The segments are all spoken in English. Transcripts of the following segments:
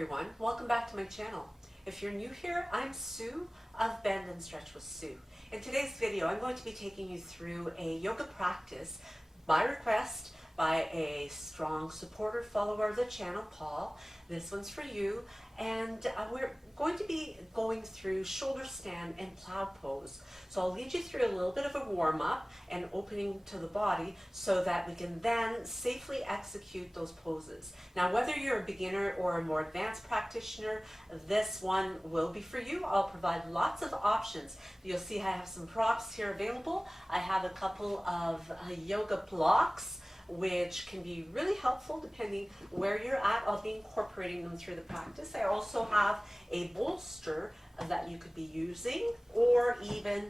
everyone, welcome back to my channel. If you're new here, I'm Sue of Bendnstretch with Sue. In today's video, I'm going to be taking you through a yoga practice by request by a strong supporter, follower of the channel, Paul. This one's for you, and we're going to be going through shoulder stand and plow pose. So I'll lead you through a little bit of a warm-up and opening to the body so that we can then safely execute those poses. Now, whether you're a beginner or a more advanced practitioner, this one will be for you. I'll provide lots of options. You'll see I have some props here available. I have a couple of yoga blocks which can be really helpful depending where you're at. I'll be incorporating them through the practice. I also have a bolster that you could be using, or even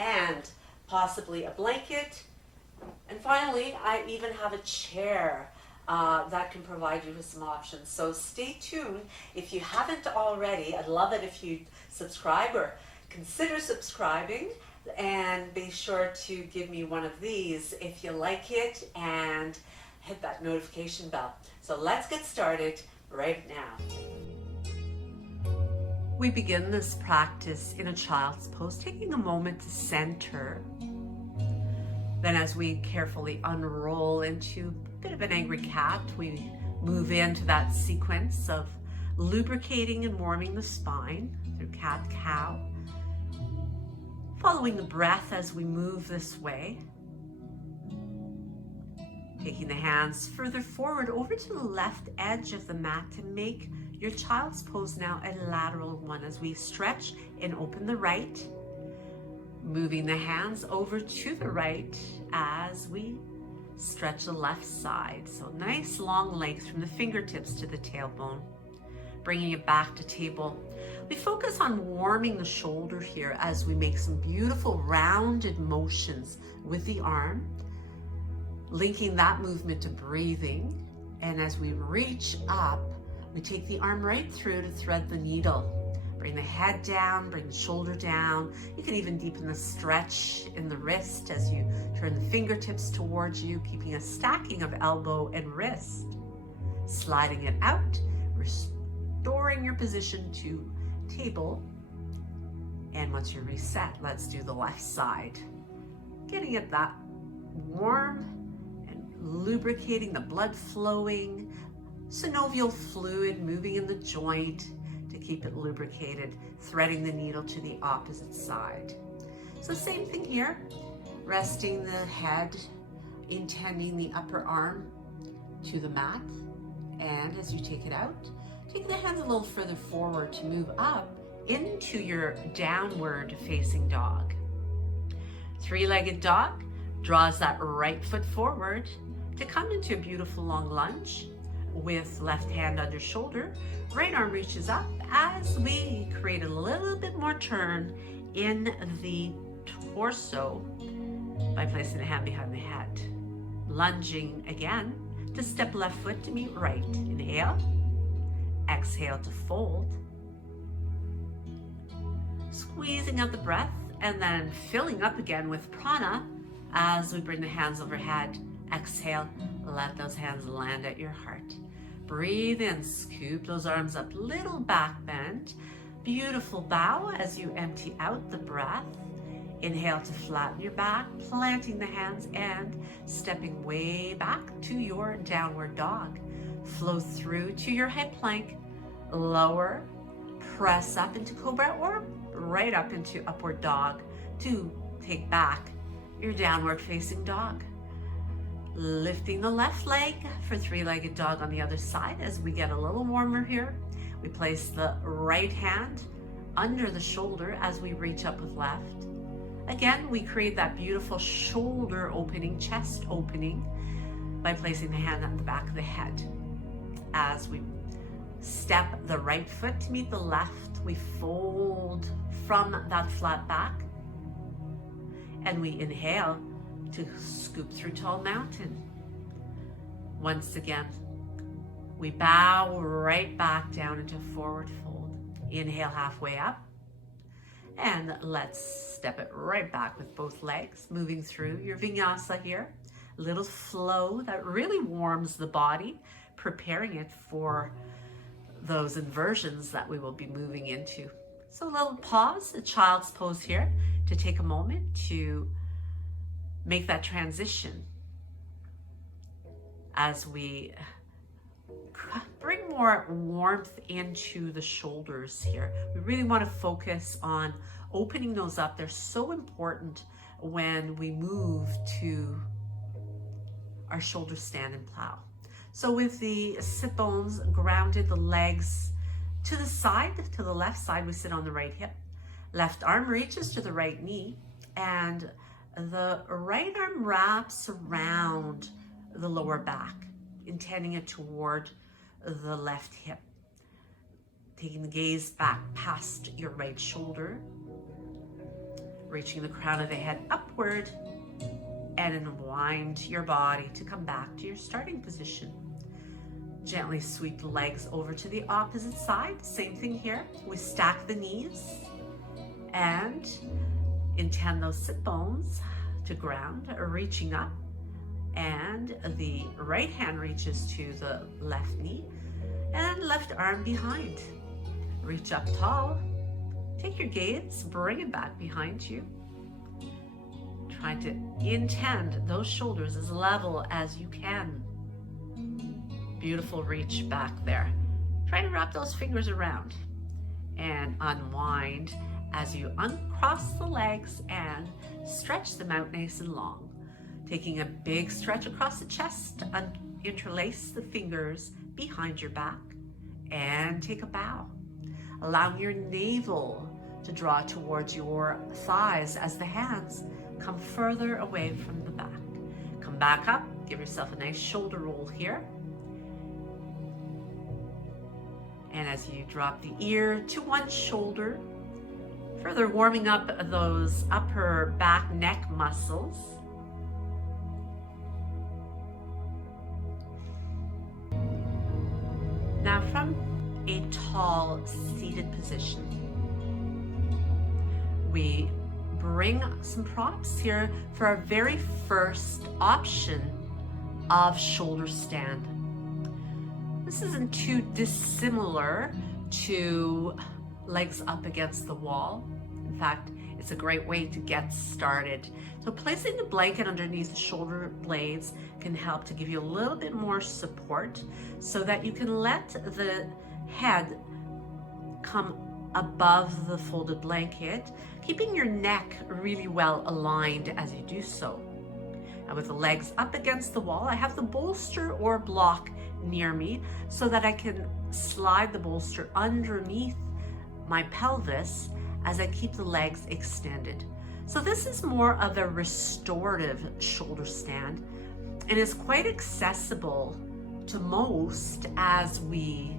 and possibly a blanket. And finally, I even have a chair that can provide you with some options. So stay tuned. If you haven't already, I'd love it if you subscribe or consider subscribing, and be sure to give me one of these if you like it and hit that notification bell. So let's get started right now. We begin this practice in a child's pose, taking a moment to center. Then as we carefully unroll into a bit of an angry cat, we move into that sequence of lubricating and warming the spine through cat-cow. Following the breath as we move this way. Taking the hands further forward over to the left edge of the mat to make your child's pose now a lateral one as we stretch and open the right. Moving the hands over to the right as we stretch the left side. So nice long length from the fingertips to the tailbone. Bringing it back to table. We focus on warming the shoulder here as we make some beautiful rounded motions with the arm, linking that movement to breathing. And as we reach up, we take the arm right through to thread the needle. Bring the head down, bring the shoulder down. You can even deepen the stretch in the wrist as you turn the fingertips towards you, keeping a stacking of elbow and wrist. Sliding it out, restoring your position to table. And once you're reset, let's do the left side. Getting at that warm and lubricating, the blood flowing, synovial fluid moving in the joint to keep it lubricated, threading the needle to the opposite side. So same thing here, resting the head, intending the upper arm to the mat. And as you take it out, take the hands a little further forward to move up into your downward facing dog. Three-legged dog draws that right foot forward to come into a beautiful long lunge with left hand under shoulder. Right arm reaches up as we create a little bit more turn in the torso by placing the hand behind the head. Lunging again to step left foot to meet right. Inhale. Exhale to fold. Squeezing out the breath and then filling up again with prana as we bring the hands overhead. Exhale, let those hands land at your heart. Breathe in, scoop those arms up, little back bend. Beautiful bow as you empty out the breath. Inhale to flatten your back, planting the hands and stepping way back to your downward dog. Flow through to your hip plank, lower, press up into cobra or right up into upward dog to take back your downward facing dog. Lifting the left leg for three-legged dog on the other side as we get a little warmer here. We place the right hand under the shoulder as we reach up with left. Again, we create that beautiful shoulder opening, chest opening by placing the hand on the back of the head. As we step the right foot to meet the left, we fold from that flat back and we inhale to scoop through tall mountain. Once again, we bow right back down into forward fold. Inhale halfway up and let's step it right back with both legs, moving through your vinyasa here. A little flow that really warms the body, preparing it for those inversions that we will be moving into. So a little pause, a child's pose here, to take a moment to make that transition as we bring more warmth into the shoulders here. We really want to focus on opening those up. They're so important when we move to our shoulder stand and plow. So with the sit bones grounded, the legs to the side, to the left side, we sit on the right hip. Left arm reaches to the right knee, and the right arm wraps around the lower back, intending it toward the left hip. Taking the gaze back past your right shoulder, reaching the crown of the head upward, and unwind your body to come back to your starting position. Gently sweep the legs over to the opposite side. Same thing here. We stack the knees and intend those sit bones to ground, reaching up, and the right hand reaches to the left knee and left arm behind. Reach up tall. Take your gaze, bring it back behind you. Trying to intend those shoulders as level as you can. Beautiful reach back there. Try to wrap those fingers around and unwind as you uncross the legs and stretch them out nice and long. Taking a big stretch across the chest, interlace the fingers behind your back and take a bow. Allowing your navel to draw towards your thighs as the hands come further away from the back. Come back up, give yourself a nice shoulder roll here. And as you drop the ear to one shoulder, further warming up those upper back neck muscles. Now from a tall seated position, we bring some props here for our very first option of shoulder stand. This isn't too dissimilar to legs up against the wall. In fact, it's a great way to get started. So placing the blanket underneath the shoulder blades can help to give you a little bit more support so that you can let the head come above the folded blanket, keeping your neck really well aligned as you do so. And with the legs up against the wall, I have the bolster or block near me so that I can slide the bolster underneath my pelvis as I keep the legs extended. So this is more of a restorative shoulder stand, and is quite accessible to most as we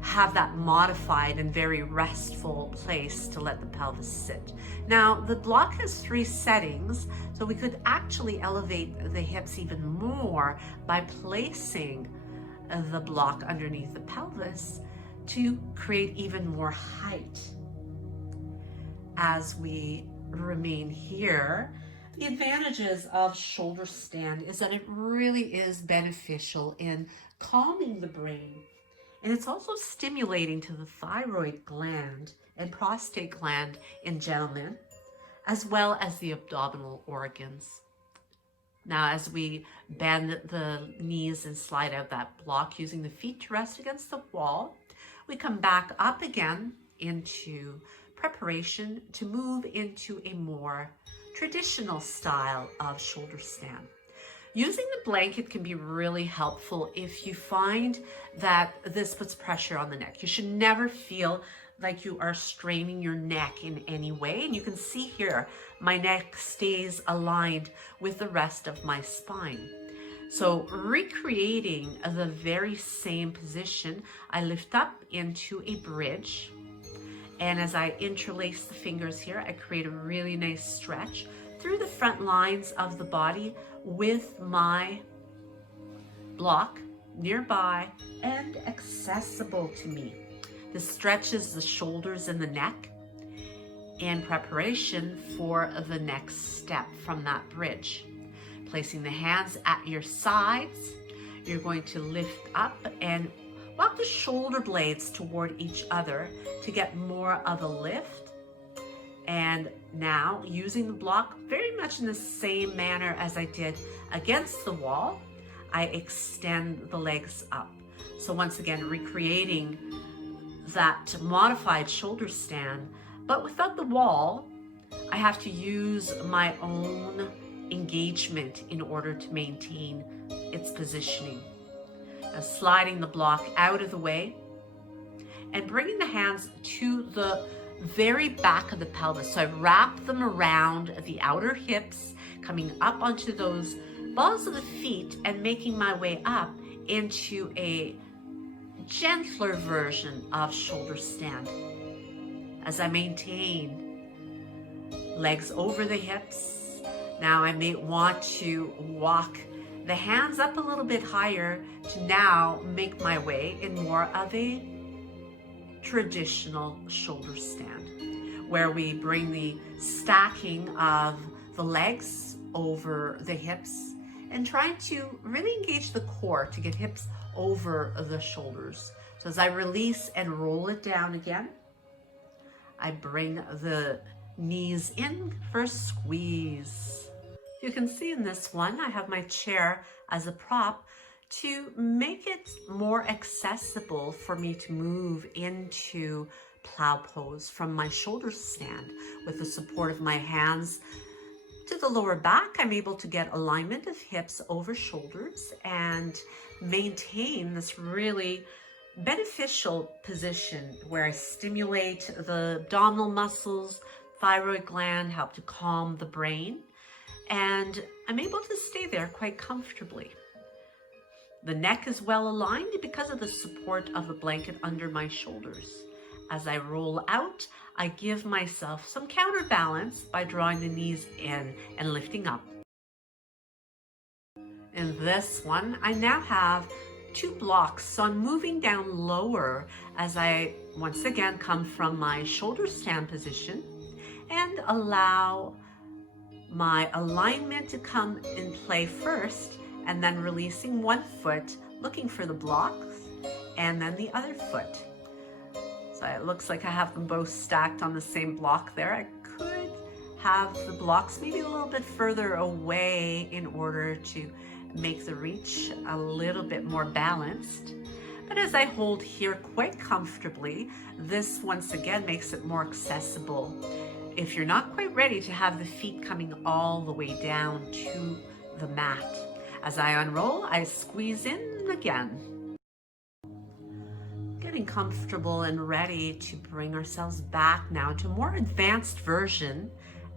have that modified and very restful place to let the pelvis sit. Now, the block has 3 settings, so we could actually elevate the hips even more by placing the block underneath the pelvis to create even more height. As we remain here, the advantages of shoulder stand is that it really is beneficial in calming the brain. And it's also stimulating to the thyroid gland and prostate gland in gentlemen, as well as the abdominal organs. Now, as we bend the knees and slide out that block using the feet to rest against the wall, we come back up again into preparation to move into a more traditional style of shoulder stand. Using the blanket can be really helpful if you find that this puts pressure on the neck. You should never feel like you are straining your neck in any way. And you can see here, my neck stays aligned with the rest of my spine. So recreating the very same position, I lift up into a bridge. And as I interlace the fingers here, I create a really nice stretch through the front lines of the body with my block nearby and accessible to me. This stretches the shoulders and the neck in preparation for the next step from that bridge. Placing the hands at your sides, you're going to lift up and Walk the shoulder blades toward each other to get more of a lift. And now, using the block very much in the same manner as I did against the wall, I extend the legs up. So once again, recreating that modified shoulder stand, but without the wall, I have to use my own engagement in order to maintain its positioning. Sliding the block out of the way and bringing the hands to the very back of the pelvis. So I wrap them around the outer hips, coming up onto those balls of the feet and making my way up into a gentler version of shoulder stand. As I maintain legs over the hips, now I may want to walk the hands up a little bit higher to now make my way in more of a traditional shoulder stand, where we bring the stacking of the legs over the hips and trying to really engage the core to get hips over the shoulders. So as I release and roll it down again, I bring the knees in for a squeeze. You can see in this one, I have my chair as a prop to make it more accessible for me to move into plow pose from my shoulder stand. With the support of my hands to the lower back, I'm able to get alignment of hips over shoulders and maintain this really beneficial position where I stimulate the abdominal muscles, thyroid gland, help to calm the brain, and I'm able to stay there quite comfortably. The neck is well aligned because of the support of the blanket under my shoulders. As I roll out, I give myself some counterbalance by drawing the knees in and lifting up. In this one, I now have 2 blocks, so I'm moving down lower as I once again come from my shoulder stand position and allow my alignment to come in play first, and then releasing one foot, looking for the blocks, and then the other foot. So it looks like I have them both stacked on the same block there. I could have the blocks maybe a little bit further away in order to make the reach a little bit more balanced. But as I hold here quite comfortably, this once again makes it more accessible if you're not quite ready to have the feet coming all the way down to the mat. As I unroll, I squeeze in again. Getting comfortable and ready to bring ourselves back now to a more advanced version.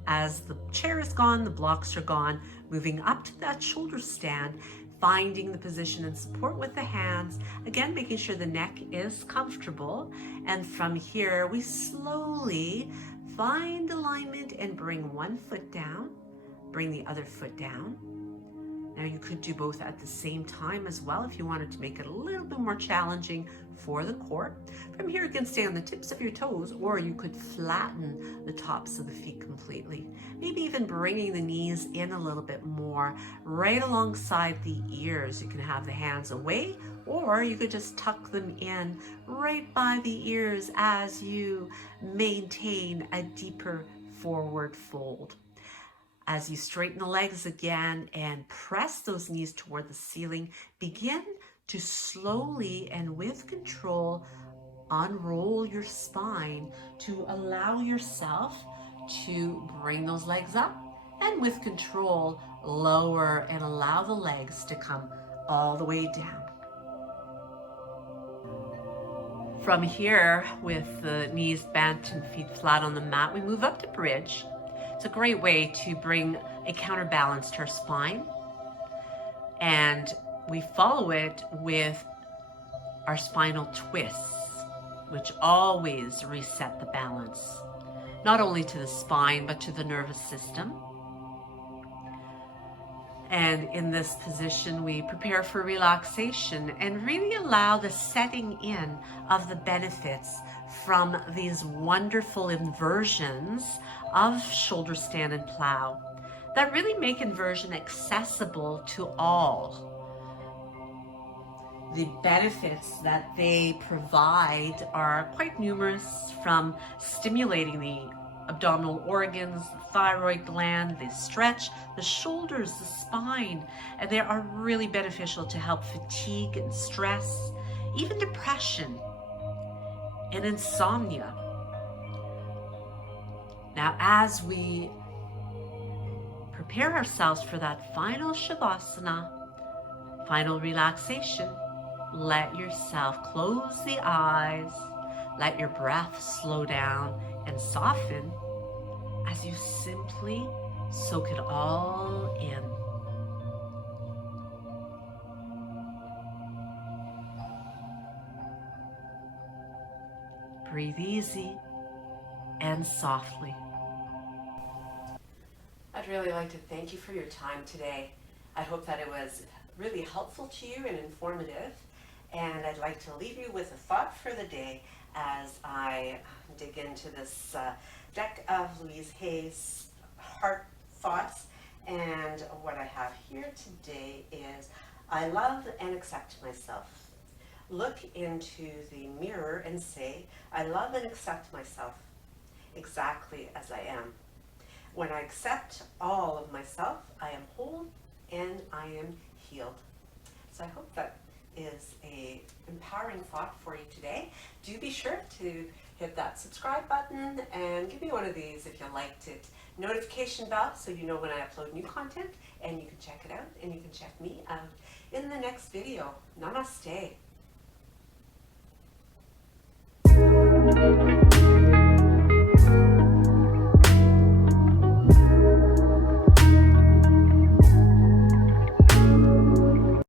As the chair is gone, the blocks are gone, moving up to that shoulder stand, finding the position and support with the hands, again making sure the neck is comfortable. And from here, we slowly find alignment and bring one foot down, bring the other foot down. Now you could do both at the same time as well if you wanted to make it a little bit more challenging for the core. From here you can stay on the tips of your toes, or you could flatten the tops of the feet completely. Maybe even bringing the knees in a little bit more, right alongside the ears. You can have the hands away, or you could just tuck them in right by the ears as you maintain a deeper forward fold. As you straighten the legs again and press those knees toward the ceiling, begin to slowly and with control unroll your spine to allow yourself to bring those legs up, and with control lower and allow the legs to come all the way down. From here, with the knees bent and feet flat on the mat, we move up to bridge. It's a great way to bring a counterbalance to our spine, and we follow it with our spinal twists, which always reset the balance, not only to the spine, but to the nervous system. And in this position, we prepare for relaxation and really allow the setting in of the benefits from these wonderful inversions of shoulder stand and plow that really make inversion accessible to all. The benefits that they provide are quite numerous, from stimulating the abdominal organs, the thyroid gland, the stretch, the shoulders, the spine, and they are really beneficial to help fatigue and stress, even depression and insomnia. Now, as we prepare ourselves for that final Shavasana, final relaxation, let yourself close the eyes, let your breath slow down and soften as you simply soak it all in. Breathe easy and softly. I'd really like to thank you for your time today. I hope that it was really helpful to you and informative. And I'd like to leave you with a thought for the day as I dig into this deck of Louise Hay's heart thoughts. And what I have here today is, I love and accept myself. Look into the mirror and say, I love and accept myself exactly as I am. When I accept all of myself, I am whole and I am healed. So I hope that is a empowering thought for you today. Do be sure to hit that subscribe button and give me one of these if you liked it. Notification bell so you know when I upload new content, and you can check it out and you can check me out in the next video. Namaste.